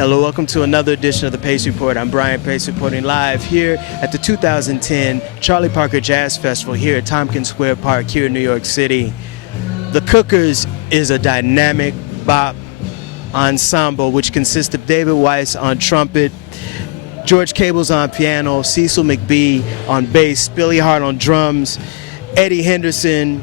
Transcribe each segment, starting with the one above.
Hello, welcome to another edition of the Pace Report. I'm Brian Pace, reporting live here at the 2010 Charlie Parker Jazz Festival here at Tompkins Square Park here in New York City. The Cookers is a dynamic bop ensemble which consists of Davis Weiss on trumpet, George Cable's on piano, Cecil McBee on bass, Billy Harper on drums, Eddie Henderson,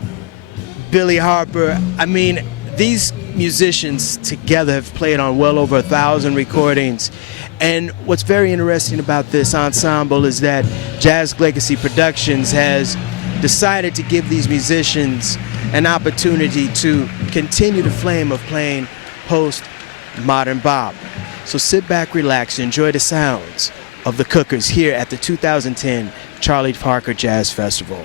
Billy Harper. I mean, these musicians together have played on well over 1,000 recordings. And what's very interesting about this ensemble is that Jazz Legacy Productions has decided to give these musicians an opportunity to continue the flame of playing post-modern bop. So sit back, relax, enjoy the sounds of the Cookers here at the 2010 Charlie Parker Jazz Festival.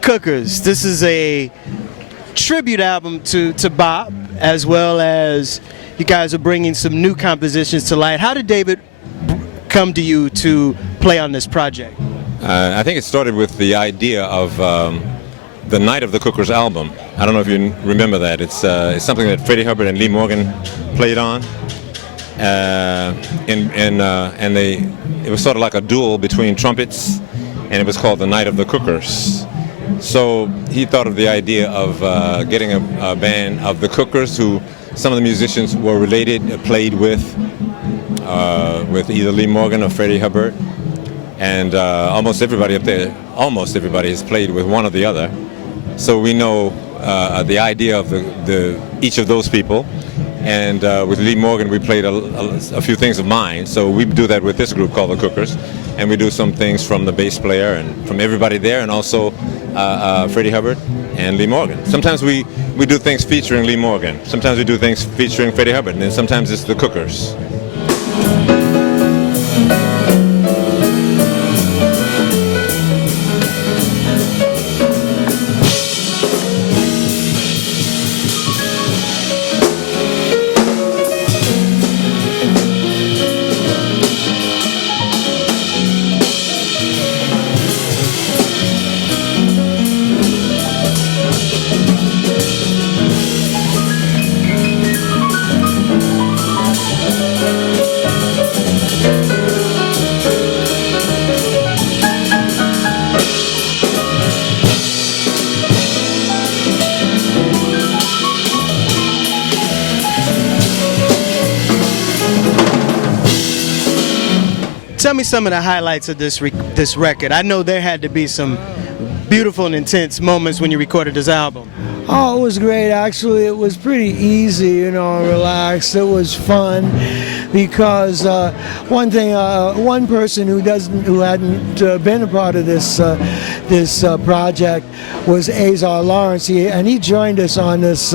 Cookers. This is a tribute album to bop, as well as you guys are bringing some new compositions to light. How did David come to you to play on this project? I think it started with the idea of the Night of the Cookers album. I don't know if you remember that. It's something that Freddy Hubbard and Lee Morgan played on, it was sort of like a duel between trumpets, and it was called the Night of the Cookers. So he thought of the idea of getting a band of the Cookers, who some of the musicians were related, played with either Lee Morgan or Freddy Hubbard, and almost everybody up there, almost everybody has played with one or the other. So we know the idea of each of those people, and with Lee Morgan we played a few things of mine. So we do that with this group called the Cookers, and we do some things from the bass player and from everybody there, and also Freddy Hubbard and Lee Morgan. Sometimes we do things featuring Lee Morgan. Sometimes we do things featuring Freddy Hubbard, and then sometimes it's the Cookers. Tell me some of the highlights of this record. I know there had to be some beautiful and intense moments when you recorded this album. Oh, it was great. Actually, it was pretty easy, you know, relaxed. It was fun because one person who hadn't been a part of this project was Azar Lawrence, and he joined us on this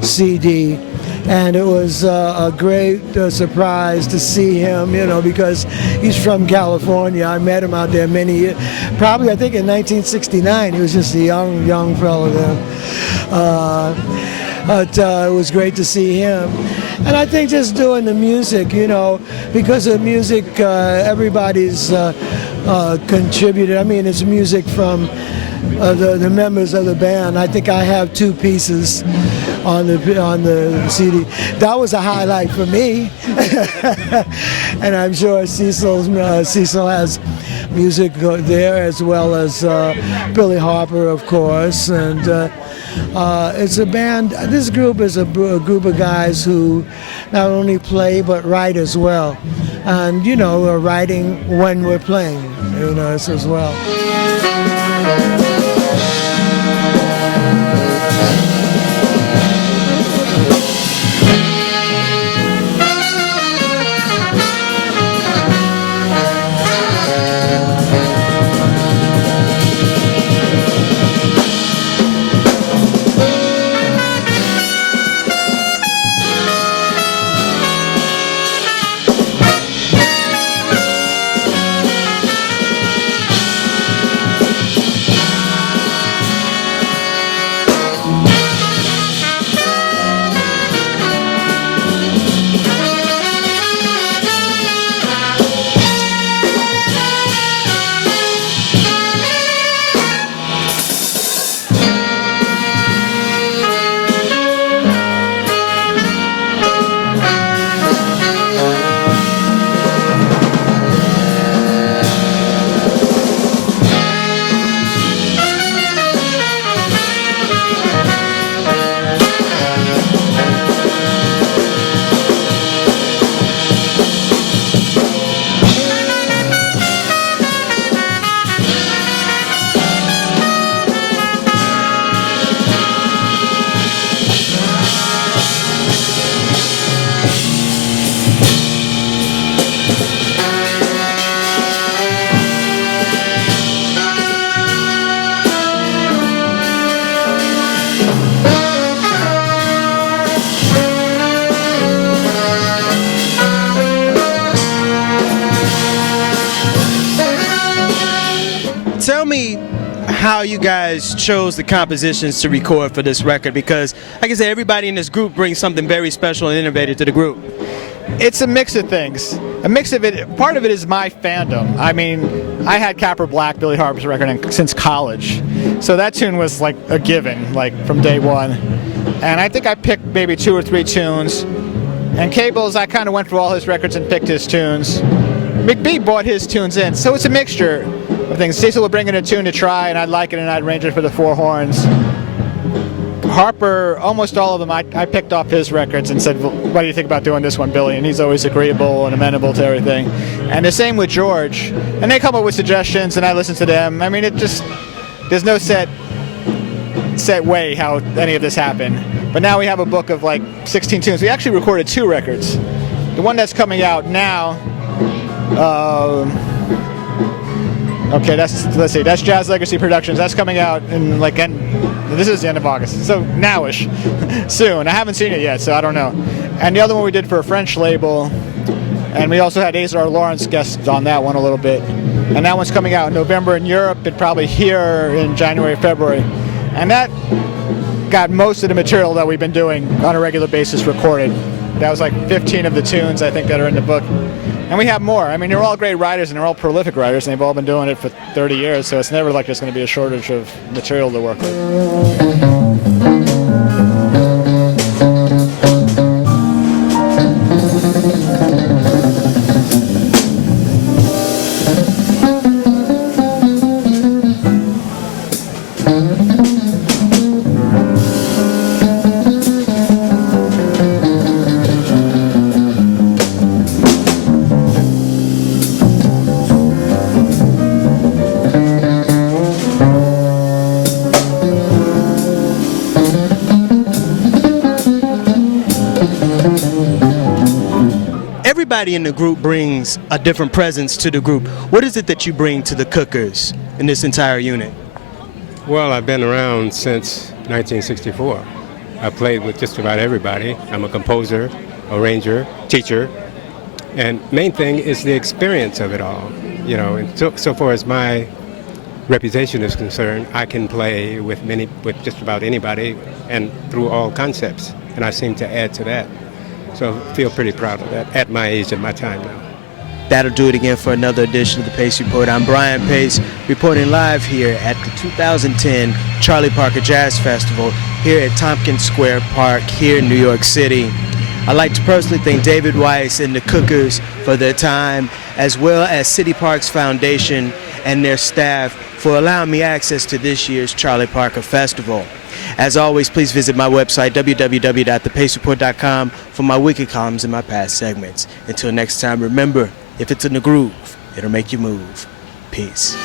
CD. And it was a great surprise to see him, you know, because he's from California. I met him out there many years, probably I think in 1969. He was just a young fellow then. But it was great to see him. And I think just doing the music, you know, because of music, everybody's contributed. I mean, it's music from the members of the band. I think I have 2 pieces on the CD. That was a highlight for me. And I'm sure Cecil has music there, as well as Billy Harper, of course. And it's a band. This group is a group of guys who not only play but write as well. And, you know, we're writing when we're playing, you know, as well. Tell me how you guys chose the compositions to record for this record, because like I said, everybody in this group brings something very special and innovative to the group. It's a mix of things. A mix of it, part of it is my fandom. I mean, I had Capra Black, Billy Harper's record, since college. So that tune was like a given, like from day one. And I think I picked maybe 2 or 3 tunes. And Cables, I kind of went through all his records and picked his tunes. McBee brought his tunes in, so it's a mixture of things. Cecil would bring in a tune to try, and I'd like it, and I'd arrange it for the 4 horns. Harper, almost all of them, I picked off his records and said, well, what do you think about doing this one, Billy? And he's always agreeable and amenable to everything. And the same with George. And they come up with suggestions, and I listen to them. I mean, it just, there's no set way how any of this happened. But now we have a book of like 16 tunes. We actually recorded 2 records. The one that's coming out now, okay, let's see, that's Jazz Legacy Productions. That's coming out in this is the end of August, so nowish, soon. I haven't seen it yet, so I don't know. And the other one we did for a French label, and we also had Azar Lawrence guest on that one a little bit. And that one's coming out in November in Europe, and probably here in January, February. And that got most of the material that we've been doing on a regular basis recorded. That was like 15 of the tunes, I think, that are in the book. And we have more. I mean, they're all great writers, and they're all prolific writers, and they've all been doing it for 30 years, so it's never like there's going to be a shortage of material to work with. Everybody in the group brings a different presence to the group. What is it that you bring to the Cookers in this entire unit? Well, I've been around since 1964. I've played with just about everybody. I'm a composer, arranger, teacher, and main thing is the experience of it all. You know, and so far as my reputation is concerned, I can play with just about anybody and through all concepts, and I seem to add to that. So I feel pretty proud of that at my age and my time now. That'll do it again for another edition of the Pace Report. I'm Brian Pace, reporting live here at the 2010 Charlie Parker Jazz Festival here at Tompkins Square Park here in New York City. I'd like to personally thank David Weiss and the Cookers for their time, as well as City Parks Foundation and their staff for allowing me access to this year's Charlie Parker Festival. As always, please visit my website, www.thepacereport.com, for my weekly columns and my past segments. Until next time, remember, if it's in the groove, it'll make you move. Peace.